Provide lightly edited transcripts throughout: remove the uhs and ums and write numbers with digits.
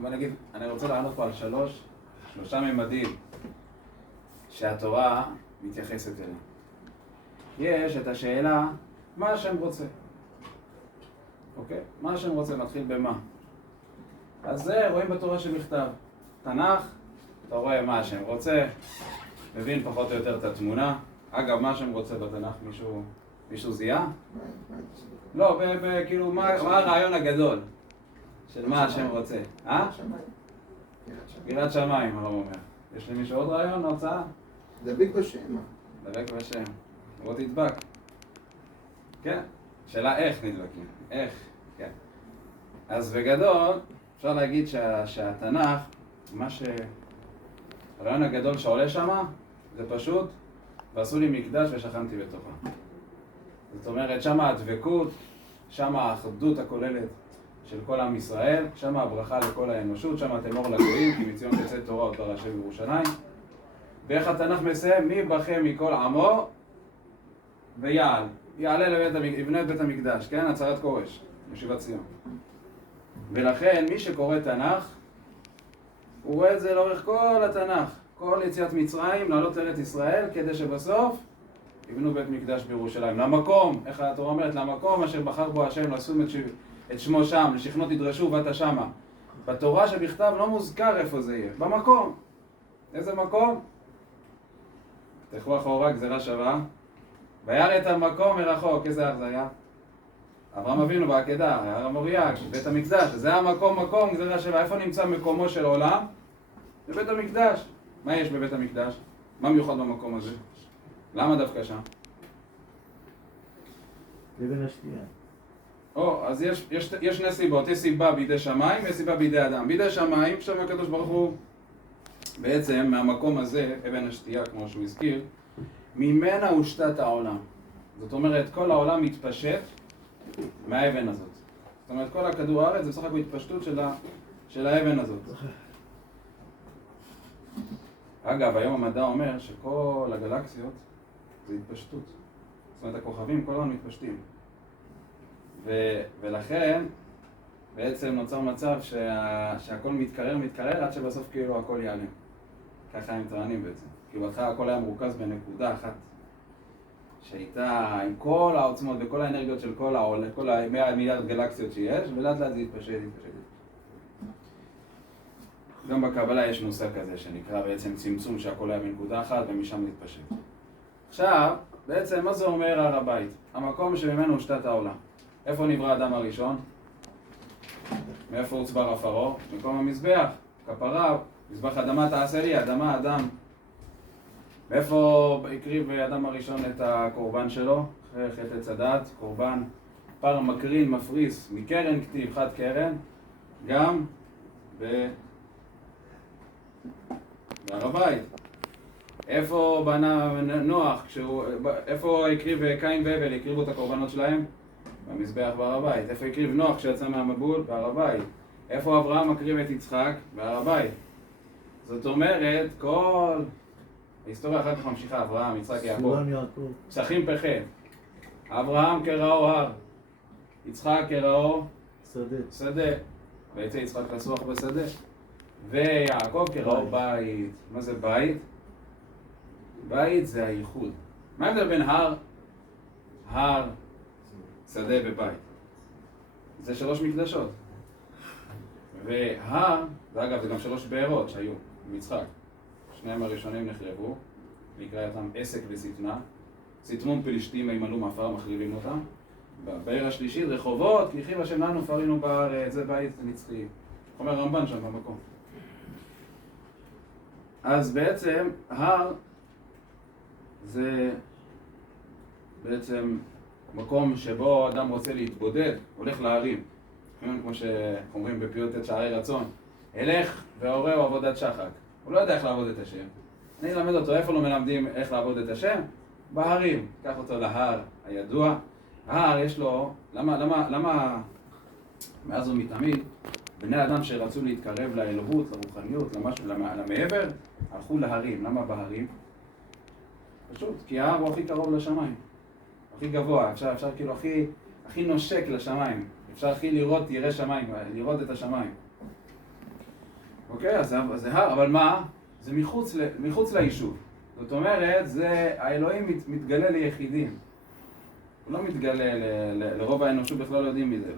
בוא נגיד, אני רוצה לענות פה על שלושה ממדים שהתורה מתייחסת אליהם. יש את השאלה, מה השם רוצה? אוקיי? מה השם רוצה? מתחיל במה? אז זה רואים בתורה שבכתב. תנ"ך, אתה רואה מה השם רוצה, מבין פחות או יותר את התמונה. אגב, מה השם רוצה בתנ"ך? מישהו זיהה? לא, כאילו, מה הרעיון הגדול של מה השם רוצה? יראת שמיים, הרב אומר. יש למישהו עוד רעיון, הרצאה? דבק בשם. דבק בשם. בוא תדבק. כן. שאלה איך נדבקים. איך. כן. אז בגדול, אפשר להגיד שהתנ"ך, הרעיון הגדול שעולה שמה, זה פשוט, ועשו לי מקדש ושכנתי בתוכה. זאת אומרת, שמה הדבקות, שמה האחדות הכוללת של כל עם ישראל, שמה הברכה לכל האנושות, שמה תמור לגויים, כי מציון תצא תורה אותה להשם בירושלים. ואיך התנ"ך מסיים? מי בכם מכל עמו יעלה יבנה את בית המקדש, כן? הצהרת כורש, ישיבת ציון. ולכן מי שקורא תנ"ך, הוא רואה את זה לאורך כל התנ"ך, כל יציאת מצרים, לעלות לארץ ישראל, כדי שבסוף יבנו בית מקדש בירושלים. למקום, איך התורה אומרת? למקום אשר בחר בו השם לשום את שמו שם, לשכנות ידרשו ואתה שמה. בתורה שבכתב לא מוזכר איפה זה יהיה, במקום. איזה מקום? תלכו אחורה, גזירה שווה. וירא את המקום מרחוק, איזה ארץ היה? אברהם אבינו בעקדה, הר המוריה, בית המקדש. זה המקום, גזירה שווה. איפה נמצא מקומו של עולם? בבית המקדש. מה יש בבית המקדש? מה מיוחד במקום הזה? למה דווקא שם? אבן השתייה. אז יש שני סיבות. יש סיבה בידי שמיים ויש סיבה בידי אדם. בידי שמיים, שם הקדוש ברוך הוא בעצם מהמקום הזה, אבן השתייה כמו שהוא הזכיר, ממנה הושתת העולם. זאת אומרת, כל העולם מתפשט מהאבן הזאת. זאת אומרת, כל הכדור הארץ זה בסך הכל התפשטות של האבן הזאת. אגב, היום המדע אומר שכל הגלקסיות זה התפשטות. זאת אומרת, הכוכבים כל הזמן מתפשטים. ולכן בעצם נוצר מצב שהכל מתקרר עד שבסוף כאילו הכל ייעלם. ככה הם טוענים בעצם. כי בהתחלה הכל היה מרוכז בנקודה אחת שהייתה עם כל העוצמות וכל האנרגיות של כל העולם, כל ה-100 מיליארד גלקסיות שיש, ולאט לאט זה התפשט. גם בקבלה יש מושג כזה שנקרא בעצם צמצום שהכל היה בנקודה אחת ומשם להתפשט. עכשיו, בעצם מה זה אומר הר הבית? המקום שממנו הושתת העולם. איפה נברא האדם הראשון? מאיפה הוצבע עפרו? מקום המזבח, כפרה, מזבח אדמה תעשה לי, אדמה, אדם. מאיפה הקריב האדם הראשון את הקורבן שלו? אחרי חטא עץ הדת, קורבן פר מקרין, מפריס, מקרן כתיב, חד קרן, גם בהר הבית. איפה בנה נוח, איפה הקריב קין והבל, הקריבו את הקורבנות שלהם? במזבח בהר הבית. איפה הקריב נוח כשיצא מהמבול? בהר הבית. איפה אברהם מקריב את יצחק? בהר הבית. זאת אומרת, כל ההיסטוריה אחר כך ממשיכה, אברהם, יצחק, יעקב. פסחים פחת. אברהם כראו הר. יצחק כראו שדה. ויצא יצחק לסוח בשדה. ויעקב כראו בית. מה זה בית? בית זה הייחוד. מה ההבדל בין הר, שדה ובית? זה 3 מקדשות. והר, ואגב זה גם 3 בארות שהיו במצחק. שניהם הראשונים נחרבו, נקרא אותם עסק ושטנה. שטמון פלישתים הימלאו מעפר, מחריבים אותם. בבאר השלישית, רחובות, כי חיב השם לנו פרינו בארץ, זה בית נצחי. אומר רמב"ן שם במקום. אז בעצם הר זה בעצם מקום שבו אדם רוצה להתבודד, הולך להרים. כמו שאומרים בפיוט את שערי רצון. אלך והורהו עבודת שחק. הוא לא יודע איך לעבוד את השם. אני אלמד אותו, איפה לא מלמדים איך לעבוד את השם? בהרים. קח אותו להר הידוע. ההר יש לו, למה מאז ומתמיד, בני אדם שרצו להתקרב לאלוהות, לרוחניות, למשהו, למעבר, הלכו להרים. למה בהרים? פשוט, כי ההר הוא הכי קרוב לשמיים. הכי גבוה, אפשר כאילו הכי נושק לשמיים. אפשר הכי לראות ירא שמיים, לראות את השמיים. אוקיי, אז זה הר, אבל מה? זה מחוץ ליישוב. זאת אומרת, האלוהים מתגלה ליחידים. הוא לא מתגלה לרוב האנושות, בכלל לא יודעים מזה.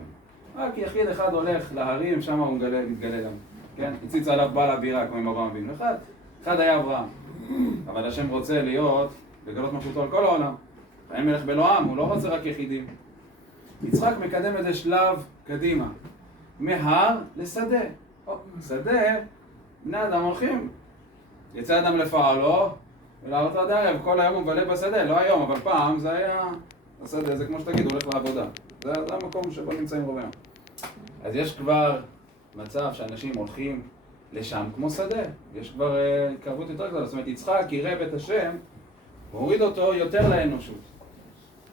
רק יחיד אחד הולך להרים, שם הוא מתגלה גם. כן? הציץ עליו בעל הבירה, כמו עם אברהם אבינו. אחד היה אברהם. אבל השם רוצה לגלות מלכותו על כל העולם. חיים מלך בלועם, הוא לא רוצה רק יחידים. יצחק מקדם איזה שלב קדימה. מהר לשדה. שדה, בני אדם הולכים. יצא אדם לפעלו, ולעלות עד הערב, כל היום הוא מבלה בשדה. לא היום, אבל פעם זה היה... השדה זה כמו שתגיד, הוא הולך לעבודה. זה המקום שבו נמצאים רוב היום. אז יש כבר מצב שאנשים הולכים לשם כמו שדה. יש כבר התקרבות יותר גדולה. זאת אומרת, יצחק קירב את השם, והוריד אותו יותר לאנושות.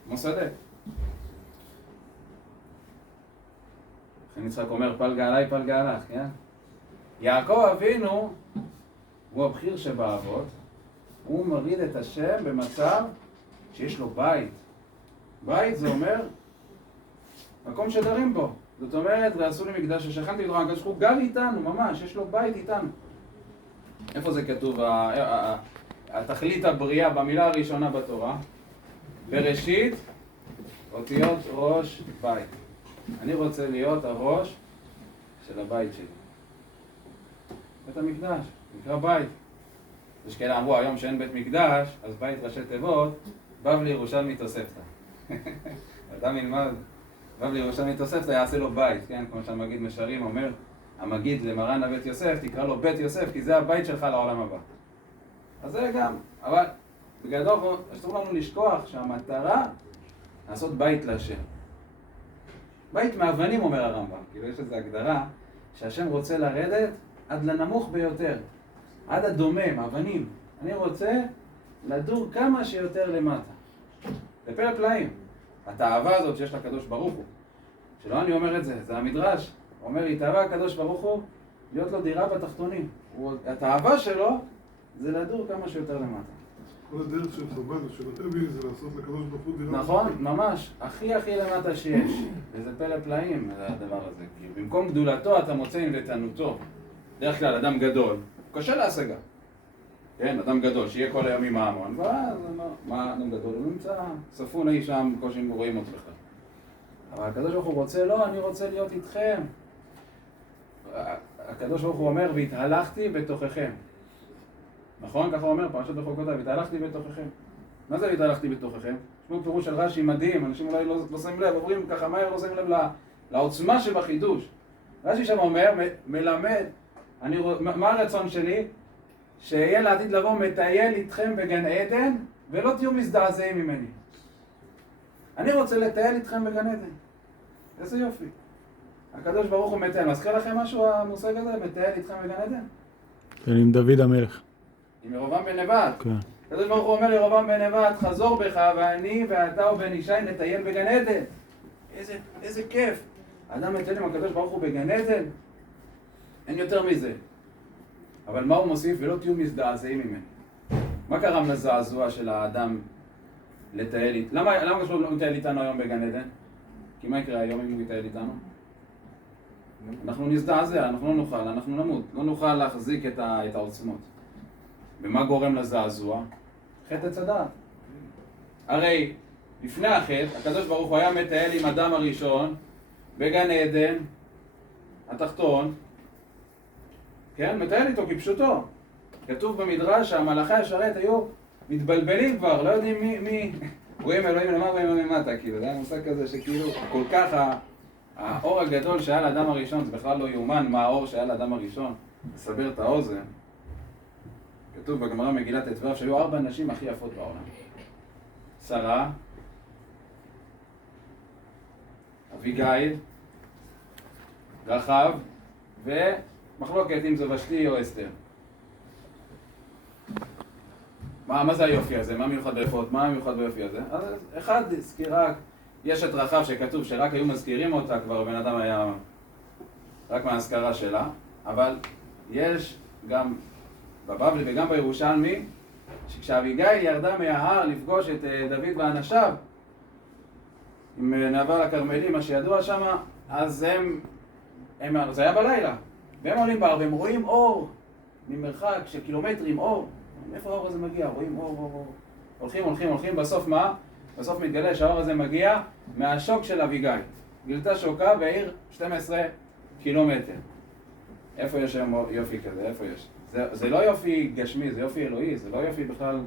כמו שדה. לכן יצחק אומר, פלגה עליי, פלגה עליך, כן? יעקב אבינו הוא הבחיר שבאבות, הוא מוריד את השם במצב שיש לו בית. בית זה אומר מקום שדרים בו. זאת אומרת, ועשו לי מקדש ששכנתי בדרום הקדוש ברוך הוא גר איתנו, ממש, יש לו בית איתנו. איפה זה כתוב? התכלית הבריאה במילה הראשונה בתורה. בראשית, אותיות ראש בית. אני רוצה להיות הראש של הבית שלי. בית המקדש, נקרא בית. יש כאלה אמרו היום שאין בית מקדש, אז בית ראשי תיבות, בבלי ירושלמי תוספתא. אדם ילמד, בבלי ירושלמי תוספתא יעשה לו בית, כן? כמו שהמגיד משרים אומר, המגיד למרן הבית יוסף, תקרא לו בית יוסף, כי זה הבית שלך לעולם הבא. אז זה גם, אבל בגדול, אסור לנו לשכוח שהמטרה לעשות בית להשם. בית מאבנים, אומר הרמב"ם, כאילו יש איזו הגדרה שהשם רוצה לרדת עד לנמוך ביותר, עד הדומם, אבנים. אני רוצה לדור כמה שיותר למטה. לפלא פלאים. התאווה הזאת שיש לקדוש ברוך הוא, שלא אני אומר את זה, זה המדרש, אומר, התאווה הקדוש ברוך הוא להיות לו דירה בתחתונים. התאווה שלו זה לדור כמה שיותר למטה. כל הדרך של חב"ד ושל הרבי זה לעשות לקדוש ברוך הוא דירה. נכון, ממש, הכי למטה שיש. וזה פלא פלאים, הדבר הזה. כי במקום גדולתו אתה מוצא עם ותנותו. דרך כלל, אדם גדול, קשה להשגה. כן, אדם גדול, שיהיה כל היום עם ההמון, ואז, מה אדם גדול? הוא נמצא ספון אי שם, בקושי אם רואים אותו בכלל. אבל הקדוש ברוך הוא רוצה, לא, אני רוצה להיות איתכם. הקדוש ברוך הוא אומר, והתהלכתי בתוככם. נכון? ככה הוא אומר, פרשת בחוקותיו, והתהלכתי בתוככם. מה זה והתהלכתי בתוככם? שמעו פירוש של רש"י מדהים, אנשים אולי לא שמים לב, עוברים ככה מהר, לא שמים לב לעוצמה שבחידוש. רש"י שם אומר, מלמד, מה הרצון שלי? שיהיה לעתיד לבוא מטייל איתכם בגן עדן, ולא תהיו מזדעזעים ממני. אני רוצה לטייל איתכם בגן עדן. איזה יופי. הקדוש ברוך הוא מטייל. מזכיר לכם משהו המושג הזה? מטייל איתכם בגן עדן? כן, עם דוד המלך. עם ירבעם בן נבט. כן. הקדוש ברוך הוא אומר לירבעם בן נבט, חזור בך ואני ואתה ובן ישי נטייל בגן עדן. איזה כיף. האדם מטייל עם הקדוש ברוך הוא בגן עדן? אין יותר מזה. אבל מה הוא מוסיף? ולא תהיו מזדעזעים ממני. מה קרם לזעזוע של האדם לטייל איתנו? למה הקדוש ברוך הוא לא מטייל איתנו היום בגן עדן? כי מה יקרה היום אם הוא יטייל איתנו? אנחנו נזדעזע, אנחנו לא נוכל, אנחנו נמות. לא נוכל להחזיק את העוצמות. ומה גורם לזעזוע? חטא עץ הדעת. הרי לפני החטא, הקדוש ברוך הוא היה מטייל עם אדם הראשון בגן עדן התחתון, כן? מטייל איתו כפשוטו. כתוב במדרש שהמלאכי השרת היו מתבלבלים כבר, לא יודעים מי רואים אלוהים למעלה ורואים למטה, כאילו, זה היה מושג כזה שכאילו כל כך האור הגדול שהיה לאדם הראשון, זה בכלל לא יאומן מה האור שהיה לאדם הראשון. לסבר את האוזן, כתוב בגמרא מגילת ט"ו שהיו 4 נשים הכי יפות בעולם. שרה, אביגיל, רחב, ומחלוקת אם זו ושתי או אסתר. מה זה היופי הזה? מה מיוחד ביפות? מה מיוחד ביופי הזה? אז אחד סקירה, יש את רחב שכתוב שרק היו מזכירים אותה, כבר בן אדם היה רק מההזכרה שלה, אבל יש גם בבבלי וגם בירושלמי, שכשאביגיל ירדה מההר לפגוש את דוד ואנשיו, עם נעבר לכרמלים, מה שידוע שם, אז זה היה בלילה. והם עולים בהר והם רואים אור ממרחק של קילומטרים, אור. מאיפה האור הזה מגיע? רואים אור. הולכים, בסוף מה? בסוף מתגלה שהאור הזה מגיע מהשוק של אביגיל. גילתה שוקה בעיר 12 קילומטר. איפה יש היום יופי כזה? איפה יש? זה לא יופי גשמי, זה יופי אלוהי, זה לא יופי בכלל.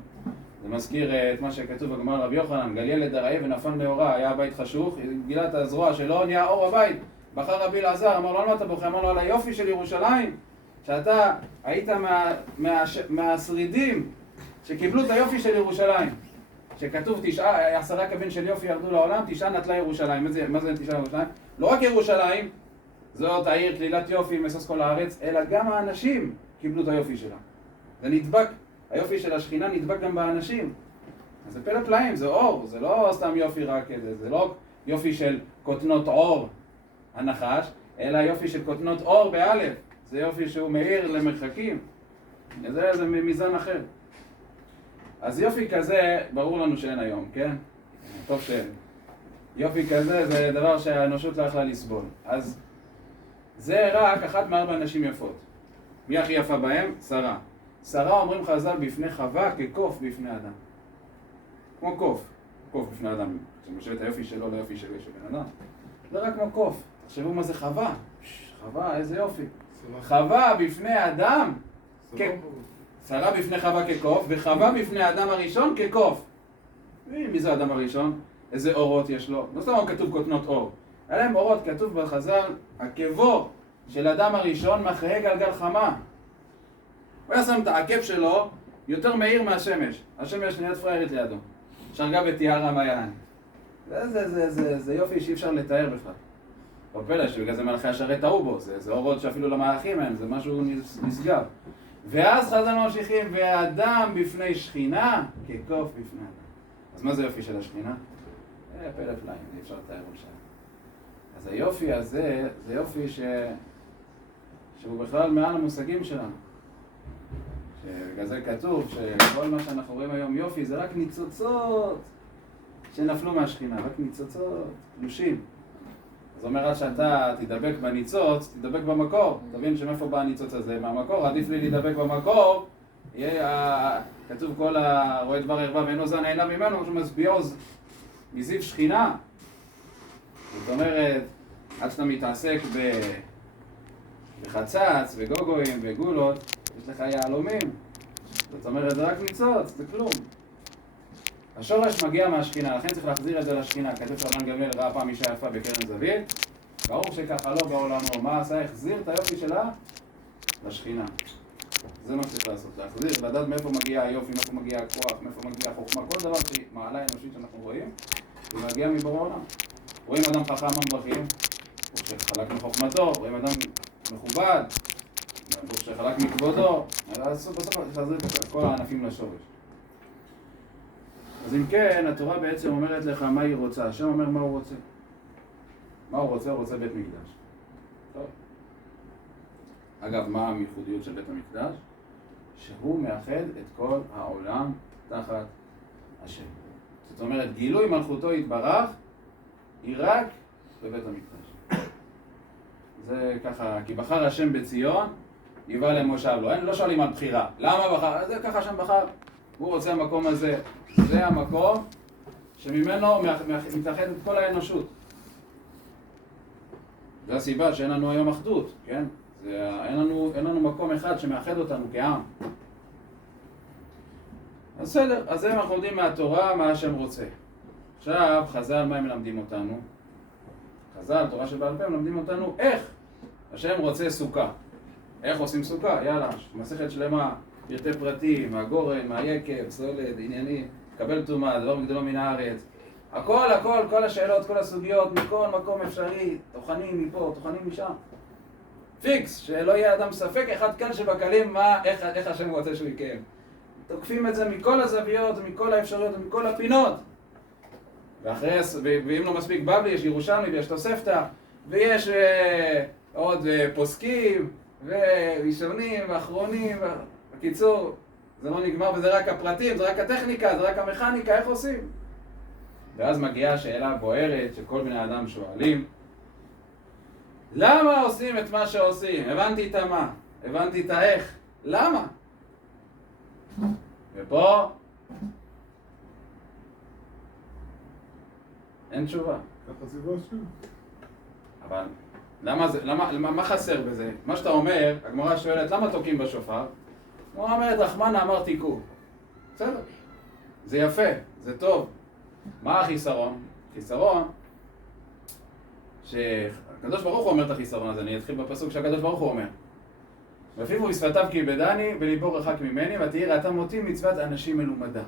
זה מזכיר את מה שכתוב בגמרא רבי יוחנן, גל ילד ארעי ונפל מאורה, היה הבית חשוך, גילה את הזרוע שלו, נהיה אור הבית. בחר רבי אלעזר, אמר לו, על מה אתה בוכה? אמר לו, על היופי של ירושלים, שאתה היית מהשרידים שקיבלו את היופי של ירושלים. שכתוב 10 קבין של יופי ירדו לעולם, 9 נטלה ירושלים. מה זה 9 ירושלים? לא רק ירושלים, זאת העיר כלילת יופי מסוס כל הארץ, אלא גם האנשים קיבלו את היופי שלה. זה נדבק, היופי של השכינה נדבק גם באנשים. אז זה פלא פלאים, זה אור, זה לא סתם יופי רק כזה, זה לא יופי של כותנות אור הנחש, אלא יופי של כותנות אור באלף. זה יופי שהוא מאיר למרחקים. זה מזן אחר. אז יופי כזה, ברור לנו שאין היום, כן? טוב שאין. יופי כזה זה דבר שהאנושות לא יכלה לסבול. אז זה רק אחת מארבע נשים יפות. מי הכי יפה בהם? שרה. שרה אומרים חז"ל בפני חווה כקוף בפני אדם. כמו קוף בפני אדם. שמשווה את היופי שלו ליופי של בן אדם. זה רק כמו קוף. תחשבו מה זה חווה. חווה, איזה יופי. חווה בפני אדם. שרה בפני חווה כקוף, וחווה בפני האדם הראשון כקוף. מי זה האדם הראשון? איזה אורות יש לו? לא סתם כתוב כותנות אור. היה להם אורות, כתוב בחז"ל, עקבו של אדם הראשון מחיה גלגל חמה. הוא היה שם את העקב שלו יותר מהיר מהשמש. השמש נהיית פריירית לידו. שרגה בתיאר המעיין. זה יופי שאי אפשר לתאר בכלל. לא פלא שבגלל זה מלאכי השרת טעו בו. זה אורות שאפילו למלאכים הם, זה משהו נשגב. ואז חז"ל ממשיכים, והאדם בפני שכינה כקוף בפני אדם. אז מה זה יופי של השכינה? פלא פלאים, אי אפשר לתאר עוד שעה. אז היופי הזה, זה יופי שהוא בכלל מעל המושגים שלנו. שבגלל זה כתוב שכל מה שאנחנו רואים היום יופי זה רק ניצוצות שנפלו מהשכינה, רק ניצוצות, תלושים. זאת אומרת שאתה תדבק בניצוץ, תדבק במקור. תבין שמאיפה בא הניצוץ הזה? מהמקור, עדיף לי להידבק במקור. יהיה, כתוב כל הרואה דבר ערווה ואינו זן נהנה ממנו, משהו מסביעוז מזיו שכינה. זאת אומרת, עד שאתה מתעסק בחצץ וגוגויים וגולות, יש לך יהלומים. זאת אומרת, זה רק ניצוץ, זה כלום. השורש מגיע מהשכינה, לכן צריך להחזיר את זה לשכינה. כתוב שרבן גמליאל ראה פעם אישה יפה בקרן זווית, ברור שככה לא בעולמו. מה עשה? החזיר את היופי שלה לשכינה. זה מה שצריך לעשות, להחזיר, לדעת מאיפה מגיע היופי, מאיפה מגיע הכוח, מאיפה מגיע החוכמה. כל דבר שמעלה אנושית שאנחנו רואים, היא מגיעה מבורא עולם. רואים אדם חכם המברכים, הוא שחלק מחוכמתו, רואים אדם מכובד, הוא שחלק מכבודו, בסוף להחזיר את כל הענפים לשורש. אז אם כן, התורה בעצם אומרת לך מה היא רוצה. השם אומר מה הוא רוצה. מה הוא רוצה? הוא רוצה בית מקדש. טוב. אגב, מה הייחודיות של בית המקדש? שהוא מאחד את כל העולם תחת השם. זאת אומרת, גילוי מלכותו יתברך היא רק בבית המקדש. זה ככה, כי בחר השם בציון, יבא למושב לו. לא שואלים על בחירה. למה בחר? זה ככה השם בחר. הוא רוצה המקום הזה. זה המקום שממנו מתאחד את כל האנושות. זו הסיבה שאין לנו היום אחדות, כן? אין לנו מקום אחד שמאחד אותנו כעם. אז בסדר, אז זה אנחנו יודעים מהתורה מה השם רוצה. עכשיו, חז"ל מה הם מלמדים אותנו? חז"ל, תורה שבעל פה, מלמדים אותנו איך השם רוצה סוכה. איך עושים סוכה? יאללה, מסכת שלמה, פרטי פרטים, מהגורן, מהיקב, סולד, ענייני, קבל טומאה, דבר מגדולו מן הארץ. הכל, כל השאלות, כל הסוגיות, מכל מקום אפשרי, טוחנים מפה, טוחנים משם. פיקס, שלא יהיה אדם ספק, אחד כאן שבקלים, איך השם רוצה שהוא יקיים. תוקפים את זה מכל הזוויות, מכל האפשרויות, מכל הפינות. ואם לא מספיק בבלי, יש ירושלמי ויש תוספתא, ויש עוד פוסקים, וראשונים ואחרונים, בקיצור, זה לא נגמר וזה רק הפרטים, זה רק הטכניקה, זה רק המכניקה, איך עושים? ואז מגיעה השאלה בוערת שכל בני אדם שואלים, למה עושים את מה שעושים? הבנתי את המה, הבנתי את האיך. למה? ופה אין תשובה. ככה ציווה השם. אבל מה חסר בזה? מה שאתה אומר, הגמרא שואלת למה תוקעים בשופר? הוא אומרת רחמנא אמר תיקעו. בסדר, זה יפה, זה טוב. מה החיסרון? חיסרון שהקדוש ברוך הוא אומר את החיסרון הזה. אני אתחיל בפסוק שהקדוש ברוך הוא אומר, בפיו ובשפתיו כיבדני בליבו רחק ממני ותהי ראתם אותי מצוות אנשים מלומדה.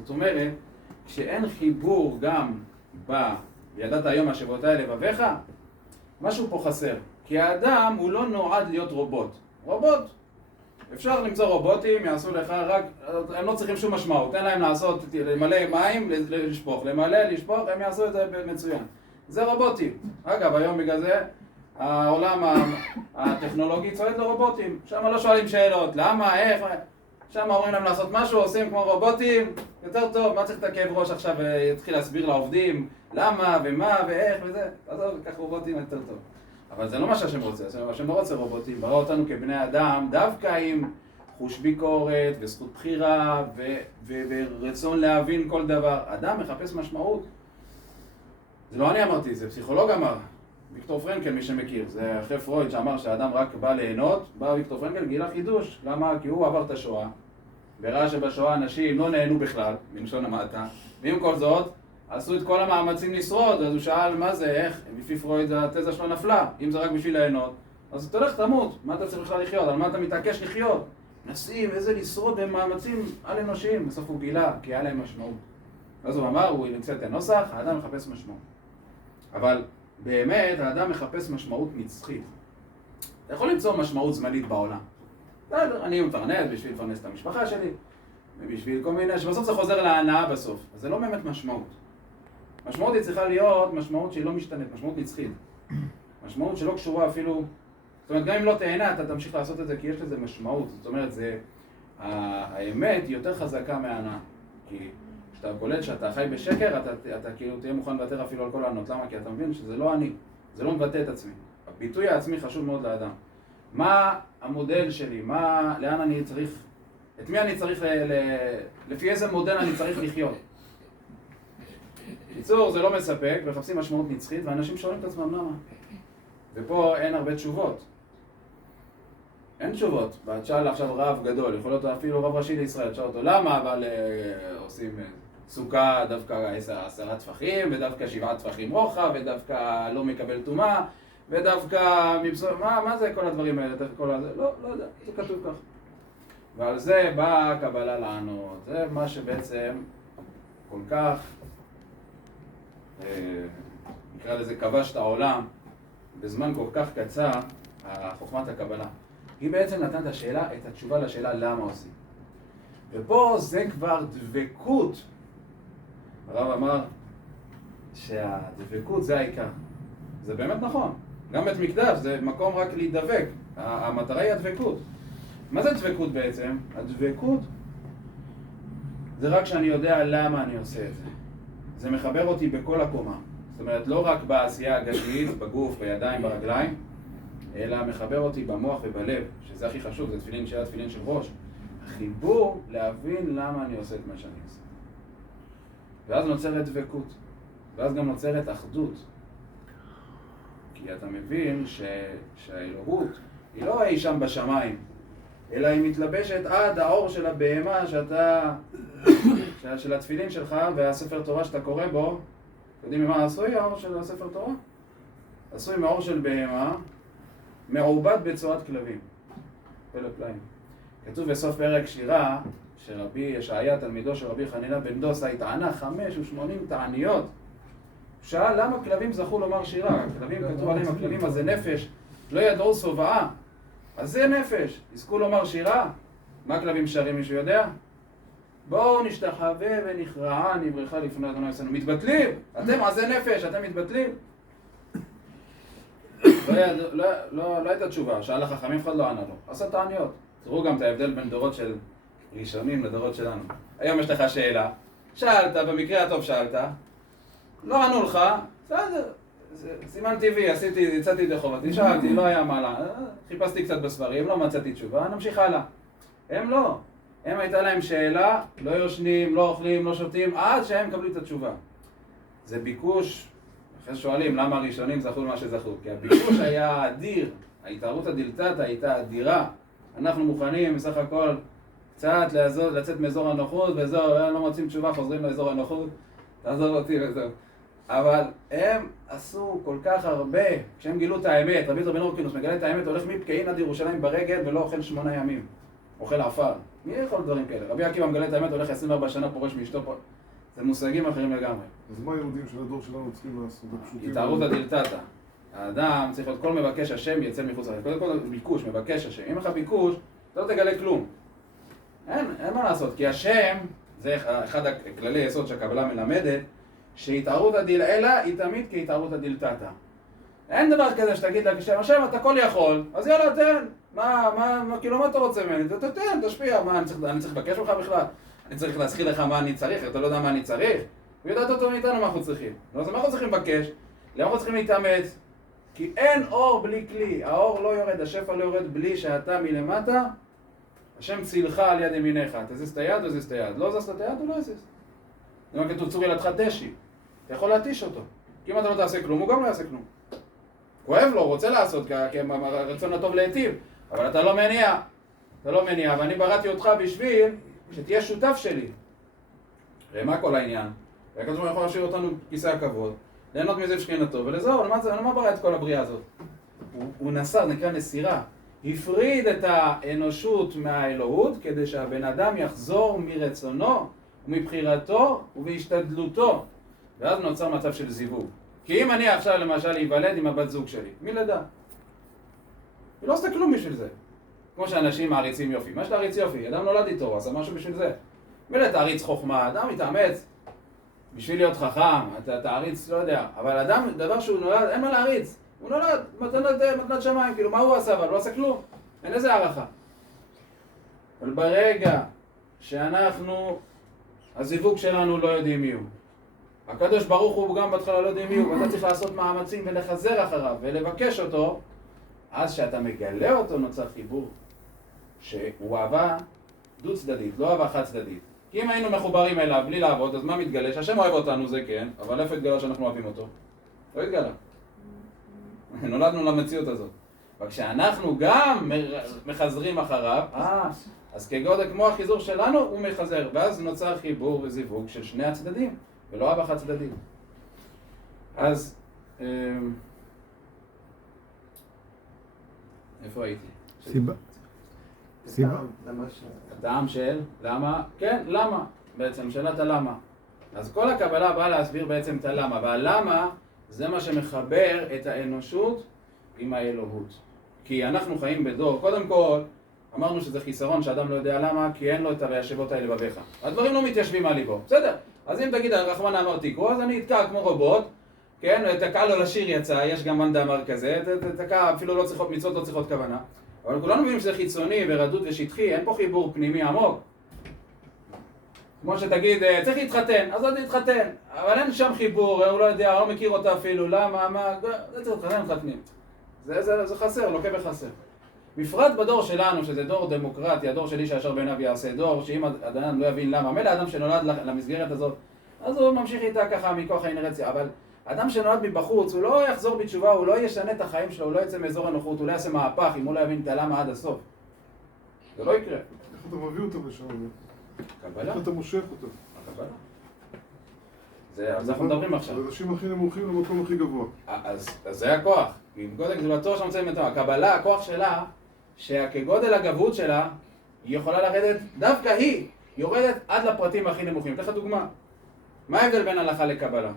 זאת אומרת, כשאין חיבור גם בידעת היום השבועותיי לבביך, משהו פה חסר. כי האדם הוא לא נועד להיות רובוט. רובוט, אפשר למצוא רובוטים, יעשו לך רק, הם לא צריכים שום משמעות. תן להם לעשות, למלא מים, לשפוך, למלא, לשפוך, הם יעשו את זה מצוין. זה רובוטים. אגב, היום בגלל זה, העולם הטכנולוגי צועד לרובוטים. שם לא שואלים שאלות, למה, איך, שם אומרים להם לעשות משהו, עושים כמו רובוטים, יותר טוב, מה צריך את הכאב ראש עכשיו ויתחיל להסביר לעובדים, למה ומה ואיך וזה, עזוב, כך רובוטים יותר טוב. אבל זה לא מה שהשם רוצה, השם לא רוצה רובוטים, ברא אותנו כבני אדם, דווקא עם חוש ביקורת וזכות בחירה ורצון להבין כל דבר. אדם מחפש משמעות. זה לא אני אמרתי, זה פסיכולוג אמר. ויקטור פרנקל, מי שמכיר, זה אחרי פרויד שאמר שהאדם רק בא ליהנות, בא ויקטור פרנקל, גילה חידוש. למה? כי הוא עבר את השואה, וראה שבשואה אנשים לא נהנו בכלל, בלשון המעטה, ועם כל זאת, עשו את כל המאמצים לשרוד, אז הוא שאל מה זה, איך, לפי פרויד התזה שלו נפלה, אם זה רק בשביל ליהנות, אז תלך תמות, מה אתה צריך בכלל לחיות, על מה אתה מתעקש לחיות? נסים, איזה לשרוד במאמצים על אנושיים, בסוף הוא גילה, כי היה להם משמעות. אז הוא אמר, הוא ימצא את הנוסח, האדם מחפש משמעות. אבל באמת, האדם מחפש משמעות נצחית. אתה יכול למצוא משמעות זמנית בעולם. אני מפרנס בשביל לפרנס את המשפחה שלי, ובשביל כל מיני, שבסוף זה חוזר להנאה בסוף. אז זה לא באמת משמעות. משמעות היא צריכה להיות משמעות שהיא לא משתנית, משמעות נצחית. משמעות שלא קשורה אפילו, זאת אומרת, גם אם לא תהנה, אתה תמשיך לעשות את זה כי יש לזה משמעות. זאת אומרת, האמת היא יותר חזקה מההנאה. כי כשאתה קולט שאתה חי בשקר, אתה כאילו תהיה מוכן לוותר אפילו על כל הענות. למה? כי אתה מבין שזה לא אני, זה לא מבטא את עצמי. הביטוי העצמי חשוב מאוד לאדם. מה המודל שלי? לאן אני צריך, את מי אני צריך, לפי איזה מודל אני צריך לחיות? קיצור, זה לא מספק, מחפשים משמעות נצחית, ואנשים שואלים את עצמם למה. ופה אין הרבה תשובות. אין תשובות. תשאל עכשיו רב גדול, יכול להיות אפילו רב ראשי לישראל, תשאל אותו למה, אבל עושים סוכה דווקא 10 טפחים, ודווקא 7 טפחים רוחב, ודווקא לא מקבל טומאה, ודווקא מה זה כל הדברים האלה? לא יודע, זה כתוב כך. ועל זה באה הקבלה לענות. זה מה שבעצם כל כך, נקרא לזה, כבש את העולם בזמן כל כך קצר, חוכמת הקבלה. היא בעצם נתנת את התשובה לשאלה למה עושים. ופה זה כבר דבקות. הרב אמר שהדבקות זה העיקר. זה באמת נכון. גם בית מקדש זה מקום רק להידבק. המטרה היא הדבקות. מה זה דבקות בעצם? הדבקות זה רק שאני יודע למה אני עושה את זה. זה מחבר אותי בכל הקומה. זאת אומרת, לא רק בעשייה הגשמית, בגוף, בידיים, ברגליים, אלא מחבר אותי במוח ובלב, שזה הכי חשוב, זה תפילין של תפילין של ראש. החיבור להבין למה אני עושה את מה שאני עושה. ואז נוצרת דבקות, ואז גם נוצרת אחדות. כי אתה מבין שהאלוהות היא לא אי שם בשמיים, אלא היא מתלבשת עד האור של הבהמה של התפילין שלך והספר תורה שאתה קורא בו. יודעים ממה עשוי האור של הספר תורה? עשוי מאור של בהמה, מעובד בצורת כלבים. פלא פלאים. כתוב בסוף פרק שירה, שרבי ישעיה, תלמידו של רבי חנינא בן דוסא, טענה 85 תעניות. שאל למה כלבים זכו לומר שירה? הכלבים, כתוב עליהם הכלבים, אז זה נפש, לא ידעו סובעה. אז זה נפש, יזכו לומר שירה? מה הכלבים שרים, מישהו יודע? בואו נשתחווה ונכרעה נברכה לפני אדוני עשינו. מתבטלים! אתם עזי נפש, אתם מתבטלים? לא הייתה תשובה, שאל החכמים, אחד לא ענה לו. עשה תעניות. תראו גם את ההבדל בין דורות של ראשונים לדורות שלנו. היום יש לך שאלה, שאלת, במקרה הטוב שאלת, לא ענו לך, בסדר, סימן טבעי, יצאתי ידי חובתי, שאלתי, לא היה מה לה, חיפשתי קצת בספרים, לא מצאתי תשובה, נמשיך הלאה. הם לא. הם הייתה להם שאלה, לא יושנים, לא אוכלים, לא שותים, עד שהם קבלו את התשובה. זה ביקוש, אחרי שואלים למה הראשונים זכו למה שזכו, כי הביקוש היה אדיר, ההתערות הדלתתא הייתה אדירה. אנחנו מוכנים בסך הכל קצת לצאת מאזור הנוחות, לא מוצאים תשובה, חוזרים לאזור הנוחות, תעזור אותי וזהו. אבל הם עשו כל כך הרבה, כשהם גילו את האמת, רבי יצחק בן הורקנוס מגלה את האמת, הולך מפקיעין עד ירושלים ברגל ולא אוכל 8 ימים. אוכל עפר. מי יכול דברים כאלה? רבי עקיבא מגלה את האמת, הולך 24 שנה פורש מאשתו פה. זה מושגים אחרים לגמרי. אז מה היהודים של הדור שלנו צריכים לעשות? התערות הדלתתא. האדם צריך להיות כל מבקש השם יצא מחוץ לארץ. קודם כל ביקוש, מבקש השם. אם לך ביקוש, אתה לא תגלה כלום. אין מה לעשות, כי השם, זה אחד הכללי יסוד שהקבלה מלמדת, שהתערות הדלעילה היא תמיד כהתערות הדלתתא. אין דבר כזה שתגיד לה, השם אתה כל יכול, אז יאללה תן. כאילו מה אתה רוצה ממני? תתן, תשפיע, מה אני צריך לבקש ממך בכלל? אני צריך להזכיר לך מה אני צריך, אתה לא יודע מה אני צריך? הוא יודעת אותו מאיתנו מה אנחנו צריכים. אז מה אנחנו צריכים לבקש? למה אנחנו צריכים להתאמץ? כי אין אור בלי כלי, האור לא יורד, השפע לא יורד בלי שאתה מלמטה, השם צילך על יד ימיניך, תזיז את היד, תזיז את היד, לא זזת את היד, הוא לא יזיז. זה מה כתוב צור ילדך תשי, אתה יכול להתיש אותו, כי אם אתה לא תעשה כלום, הוא גם לא יעשה כלום. כואב לו, הוא רוצה לעשות, כי הרצון הטוב להיטיב, אבל אתה לא מניע, ואני בראתי אותך בשביל שתהיה שותף שלי. הרי מה כל העניין? והקדוש ברוך הוא יכול להשאיר אותנו בכיסא הכבוד, ליהנות מזה בשכינתו, ולזהו, למה ברא את כל הבריאה הזאת? הוא נסר, זה נקרא נסירה. הפריד את האנושות מהאלוהות, כדי שהבן אדם יחזור מרצונו, ומבחירתו, ובהשתדלותו. ואז נוצר מצב של זיווג. כי אם אני עכשיו למשל להיוולד עם הבת זוג שלי, מי לדע? היא לא עושה כלום בשביל זה. כמו שאנשים מעריצים יופי. מה שתעריץ יופי? אדם נולד איתו, עשה משהו בשביל זה. מילא תעריץ חוכמה, אדם מתאמץ בשביל להיות חכם, אתה תעריץ, לא יודע. אבל אדם, דבר שהוא נולד, אין מה להעריץ. הוא נולד, מתנת שמיים, כאילו מה הוא עשה? אבל הוא לא עשה כלום. אין איזה הערכה. אבל ברגע שאנחנו, הזיווג שלנו לא יודעים מי הוא. הקדוש ברוך הוא גם בהתחלה לא יודעים מי הוא, ואתה צריך לעשות מאמצים ולחזר אחריו ולבקש אותו, אז שאתה מגלה אותו נוצר חיבור שהוא אהבה דו צדדית, לא אהבה חד צדדית. כי אם היינו מחוברים אליו בלי לעבוד, אז מה מתגלה? שהשם אוהב אותנו זה כן, אבל איפה התגלה שאנחנו אוהבים אותו? לא התגלה. נולדנו למציאות הזאת. וכשאנחנו גם מחזרים אחריו, אז כגודל כמו החיזור שלנו הוא מחזר, ואז נוצר חיבור וזיווג של שני הצדדים, ולא אהבה חד צדדית. אז איפה הייתי? סיבה. הטעם של למה? כן, למה? בעצם שאלת הלמה. אז כל הקבלה באה להסביר בעצם את הלמה, והלמה זה מה שמחבר את האנושות עם האלוהות. כי אנחנו חיים בדור, קודם כל אמרנו שזה חיסרון שאדם לא יודע למה, כי אין לו את הישיבות האלה בביך. הדברים לא מתיישבים על ליבו, בסדר? אז אם תגיד, רחמן אמר תיקו, אז אני אתקע כמו רובוט, כן? תקע לו לשיר יצא, יש גם מאן דאמר כזה, תקע, אפילו לא צריכות מצוות, לא צריכות כוונה. אבל כולנו מבינים שזה חיצוני ורדוד ושטחי, אין פה חיבור פנימי עמוק. כמו שתגיד, צריך להתחתן, אז עוד להתחתן, אבל אין שם חיבור, הוא לא יודע, הוא לא מכיר אותה אפילו, למה, מה, זה צריך להתחתן, מתחתנים. זה חסר, לוקה בחסר. בפרט בדור שלנו, שזה דור דמוקרטי, הדור של איש הישר בעיניו יעשה, דור שאם אדם לא יבין למה, מילא האדם שנולד למסגרת הזאת, אז הוא ממשיך איתה ככה מכוח האינרציה, אבל אדם שנולד מבחוץ, הוא לא יחזור בתשובה, הוא לא ישנה את החיים שלו, הוא לא יצא מאזור הנוחות, הוא לא יעשה מהפך אם הוא לא יבין את הלמה עד הסוף. זה לא יקרה. איך אתה מביא אותם לשם? קבלה. איך אתה מושך אותם? קבלה. אז אנחנו מדברים עכשיו. זה אנשים הכי נמוכים למקום הכי גבוה. אז זה הכוח. עם גודל גדולתו שנמצאים בתורה. הקבלה, הכוח שלה, שכגודל הגבהות שלה, היא יכולה לרדת, דווקא היא יורדת עד לפרטים הכי נמוכים. אתן לך דוגמה. מה ההבדל בין הלכה לקבלה?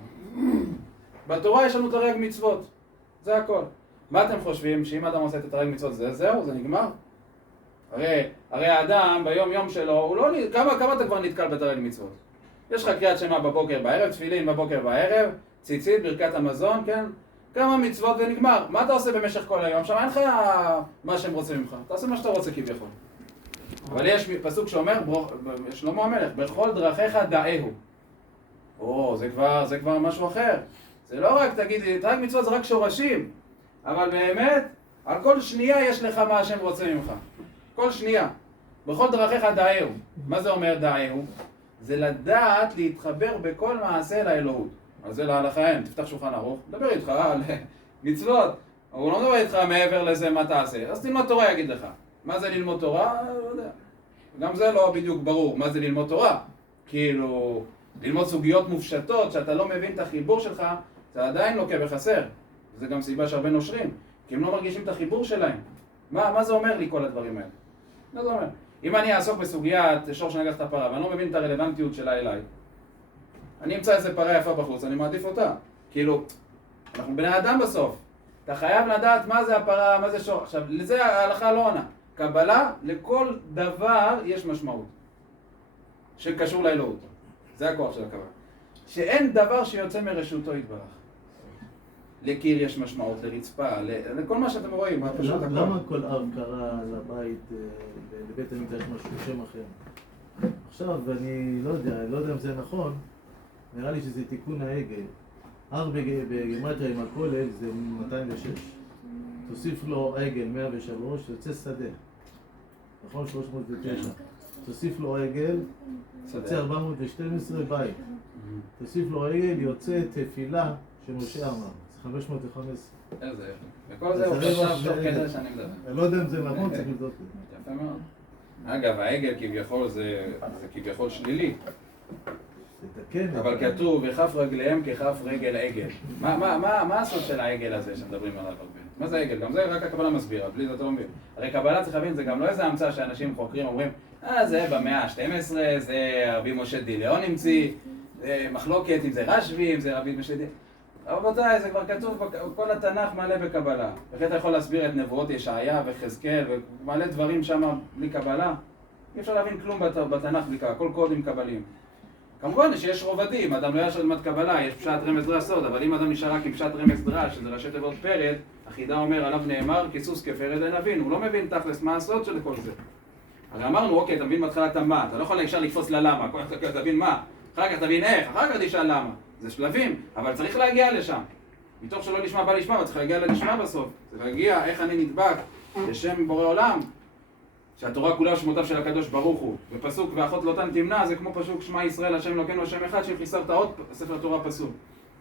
בתורה יש לנו תרי"ג מצוות. זה הכל. מה אתם חושבים? שאם אדם עושה את תרי"ג מצוות זהו? זה נגמר? הרי האדם ביום יום שלו, הוא לא... כמה אתה כבר נתקל בתרי"ג מצוות? יש לך קריאת שמע בבוקר בערב, תפילין בבוקר בערב, ציצית, ברכת המזון, כן? כמה מצוות ונגמר. מה אתה עושה במשך כל היום? שם אין לך מה שהם רוצים ממך. אתה עושה מה שאתה רוצה כביכול. אבל יש פסוק שאומר, שלמה המלך, בכל דרכיך דאהו. זה כבר משהו אחר. זה לא רק, תגיד, תרי"ג מצוות זה רק שורשים, אבל באמת, על כל שנייה יש לך מה השם רוצה ממך. כל שנייה. בכל דרכיך דאהו. מה זה אומר דאהו? זה לדעת להתחבר בכל מעשה לאלוהות. אז זה להלכה אין, תפתח שולחן ערוך, דבר איתך על מצוות. הוא לא מדבר איתך מעבר לזה מה תעשה. אז תלמוד תורה יגיד לך. מה זה ללמוד תורה? לא יודע. גם זה לא בדיוק ברור מה זה ללמוד תורה. כאילו, ללמוד סוגיות מופשטות, שאתה לא מבין את החיבור שלך, אתה עדיין לוקה בחסר. זה גם סיבה שהרבה נושרים, כי הם לא מרגישים את החיבור שלהם. מה זה אומר לי כל הדברים האלה? מה זה אומר? אם אני אעסוק בסוגיית שור שנגח את הפרה, ואני לא מבין את הרלוונטיות שלה אליי, אני אמצא איזה פרה יפה בחוץ, אני מעדיף אותה. כאילו, אנחנו בני אדם בסוף. אתה חייב לדעת מה זה הפרה, מה זה שור. עכשיו, לזה ההלכה לא עונה. קבלה, לכל דבר יש משמעות. שקשור לאלוהות. זה הכוח של הקבלה. שאין דבר שיוצא מרשותו יתברך. לקיר יש משמעות, לרצפה, לכל מה שאתם רואים. למה כל אב קרא לבית, לבית המקדש משהו שם אחר? עכשיו, אני לא יודע אם זה נכון, נראה לי שזה תיקון העגל. הר בגימטריה עם הכולל זה 206. תוסיף לו עגל 103, יוצא שדה. נכון? 309. תוסיף לו עגל, יוצא 412 בית. תוסיף לו עגל, יוצא תפילה שמשה אמר. 515. איזה יפה. וכל זה הוא חשב תוך כדי שאני מדבר. אני לא יודע אם זה נכון, צריך לבדוק. יפה מאוד. אגב, העגל כביכול זה כביכול שלילי. אבל כתוב, וכף רגליהם ככף רגל עגל. מה הסוד של העגל הזה שמדברים עליו הרבה? מה זה עגל? גם זה רק הקבלה מסבירה, בלי זה אתה לא מבין. הרי קבלה צריך להבין, זה גם לא איזה המצאה שאנשים חוקרים אומרים, זה במאה ה-12, זה רבי משה דילאון המציא, מחלוקת אם זה רשב"י, אם זה רבי משה דילאון. רבותיי, זה כבר כתוב, כל התנ"ך מלא בקבלה. וכן אתה יכול להסביר את נבואות ישעיה וחזקאל ומלא דברים שם בלי קבלה. אי אפשר להבין כלום בתנ"ך בלי קבלה, כל קודים קבליים. כמובן שיש רובדים, אדם לא יש ללמד קבלה, יש פשט רמז דרש סוד, אבל אם אדם נשאר רק עם פשט רמז דרש, שזה ראשי תיבות פרד, החידה אומר עליו נאמר, כיסוס כפרד אין אבין, הוא לא מבין תכלס מה הסוד של כל זה. הרי אמרנו, אוקיי, אתה מבין בהתחלה את המה, אתה לא יכול ישר לקפוץ ללמה, תבין מה, אחר כך תבין איך, אחר כך תשאל למה. זה שלבים, אבל צריך להגיע לשם. מתוך שלא לשמה בא לשמה, אבל צריך להגיע ללשמה בסוף. צריך להגיע איך אני נדבק בשם בורא עולם, שהתורה כולה שמותיו של הקדוש ברוך הוא. בפסוק ואחות לא תמנע, זה כמו פסוק שמע ישראל השם אלוקינו השם אחד, שחיסרת עוד ספר תורה פסוק.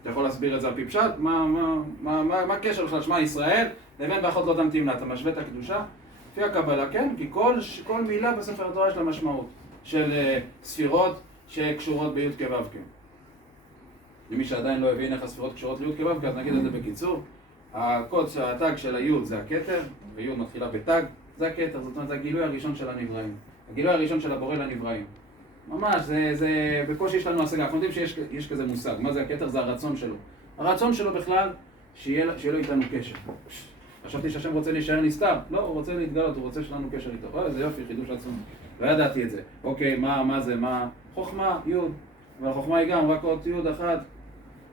אתה יכול להסביר את זה על פי פשט? מה הקשר של שמע ישראל לבין ואחות לא תמנע? אתה משווה את הקדושה? לפי הקבלה, כן? כי כל מילה בספר התורה יש לה משמעות של ספירות שקשורות בי' כו' כ'. למי שעדיין לא הבין איך הספירות קשורות לי' כו' כ', אז נגיד את זה בקיצור. הקוד, הטג של הי' זה הכתר, וי' מתחילה בטג, זה הכתר, זאת אומרת, זה הגילוי הראשון של הנבראים. הגילוי הראשון של הבורא לנבראים. ממש, זה בקושי יש לנו השגה. אנחנו יודעים שיש כזה מושג. מה זה הכתר? זה הרצון שלו. הרצון שלו בכלל, שיהיה לו איתנו קשר. חשבתי שהשם רוצה להישאר נסתר. לא, הוא רוצה להתגלות, הוא רוצה שלנו קשר איתו. זה יופי, חידוש עצום. לא ידעתי את זה. אוקיי, מה זה, מה? חוכמה, י', אבל החוכמה היא גם רק עוד י' אחת.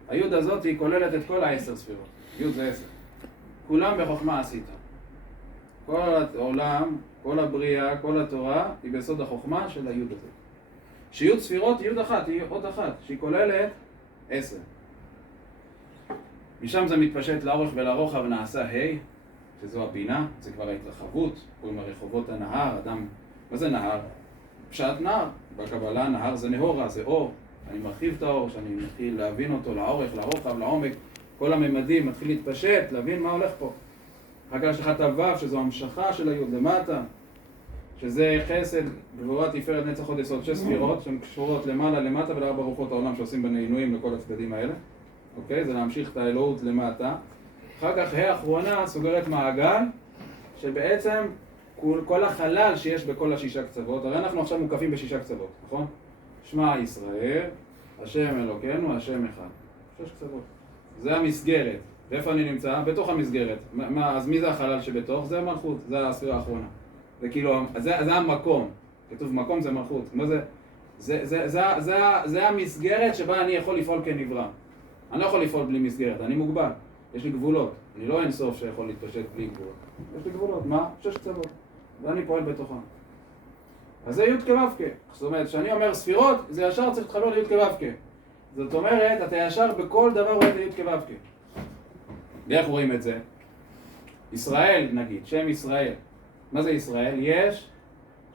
הי' הזאת היא כוללת את כל 10 ספירות. י' זה 10. כולם בחוכמה עשית. כל העולם, כל הבריאה, כל התורה, היא בסוד החוכמה של הי' הזה. שי' ספירות, י' אחת, היא עוד אחת, שהיא כוללת 10. משם זה מתפשט לאורך ולרוחב נעשה ה', שזו הבינה, זה כבר ההתרחבות, קוראים לרחובות הנהר, אדם, מה זה נהר? פשט נהר, בקבלה נהר זה נהורה, זה אור, אני מרחיב את האור, שאני מתחיל להבין אותו לאורך, לרוחב, לעומק, כל הממדים מתחיל להתפשט, להבין מה הולך פה. אחר כך יש לך את הו' שזו המשכה של הי' למטה, שזה חסד, גבורה, תפארת, נצח, הוד, יסוד, 6 ספירות שהן קשורות למעלה, למטה ולארבע רוחות העולם שעושים בנעינויים לכל הצדדים האלה. אוקיי? זה להמשיך את האלוהות למטה. אחר כך האחרונה סוגרת מעגל, שבעצם כל החלל שיש בכל השישה קצוות, הרי אנחנו עכשיו מוקפים בשישה קצוות, נכון? שמע ישראל, השם אלוקינו, השם אחד. 6 קצוות. זה המסגרת. ואיפה אני נמצא? בתוך המסגרת. אז מי זה החלל שבתוך? זה המלכות, זה הספירה האחרונה. זה כאילו, זה המקום. כתוב מקום זה מלכות. מה זה? זה המסגרת שבה אני יכול לפעול כנברא. אני לא יכול לפעול בלי מסגרת, אני מוגבל. יש לי גבולות. אני לא אין סוף שיכול להתפשט בלי גבולות. יש לי גבולות. מה? 6 קצוות. ואני פועל בתוכם. אז זה י' כו' כ'. זאת אומרת, כשאני אומר ספירות, זה ישר צריך להתחבר לי' כו' כ'. זאת אומרת, אתה ישר בכל דבר רואה את י' כו' כ'. ואיך רואים את זה? ישראל נגיד, שם ישראל. מה זה ישראל? יש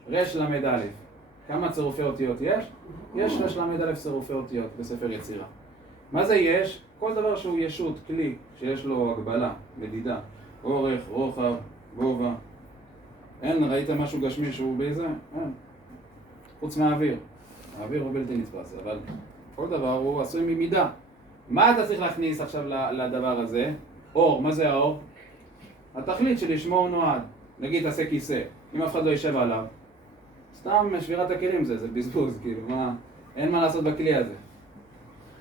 רש למד א'. כמה צירופי אותיות יש? יש רש למד א' צירופי אותיות בספר יצירה. מה זה יש? כל דבר שהוא ישות, כלי, שיש לו הגבלה, מדידה, אורך, רוחב, גובה. אין, ראית משהו גשמי שהוא באיזה? אין. חוץ מהאוויר. האוויר הוא בלתי נתפס, אבל כל דבר הוא עשוי ממידה. מה אתה צריך להכניס עכשיו לדבר הזה? אור, מה זה האור? התכלית שלשמו הוא נועד. נגיד, תעשה כיסא. אם אף אחד לא יישב עליו, סתם שבירת הכלים זה בזבוז, כאילו, מה? אין מה לעשות בכלי הזה.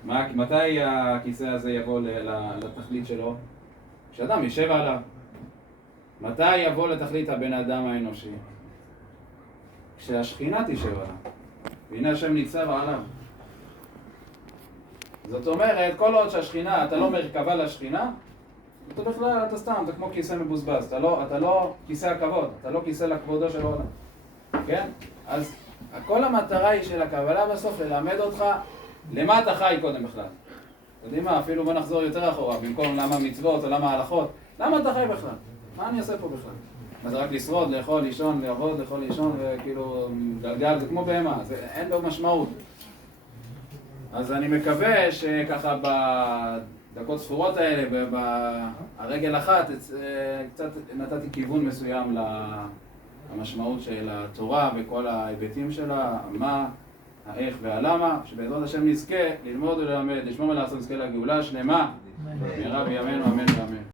מתי הכיסא הזה יבוא לתכלית שלו? כשאדם יישב עליו. מתי יבוא לתכלית הבן אדם האנושי? כשהשכינה תישב עליו. והנה השם ניצב עליו. זאת אומרת, כל עוד שהשכינה, אתה לא מרכבה לשכינה, אתה בכלל, אתה סתם, אתה כמו כיסא מבוזבז. אתה לא כיסא הכבוד, אתה לא כיסא לכבודו של העולם. כן? אז כל המטרה היא של הקבלה בסוף ללמד אותך למה אתה חי קודם בכלל. אתה יודעים מה? אפילו בוא נחזור יותר אחורה, במקום למה מצוות או למה הלכות. למה אתה חי בכלל? מה אני עושה פה בכלל? מה זה רק לשרוד, לאכול, לישון, לעבוד, לאכול, לישון, וכאילו גלגל, זה כמו בהמה, אין בו משמעות. אז אני מקווה שככה בדקות ספורות האלה, ברגל אחת, קצת נתתי כיוון מסוים למשמעות של התורה וכל ההיבטים שלה, מה, האיך והלמה, שבעזרת השם נזכה ללמוד וללמד, לשמור ולעשות נזכה לגאולה שלמה, מהרה בימינו, אמן ואמן.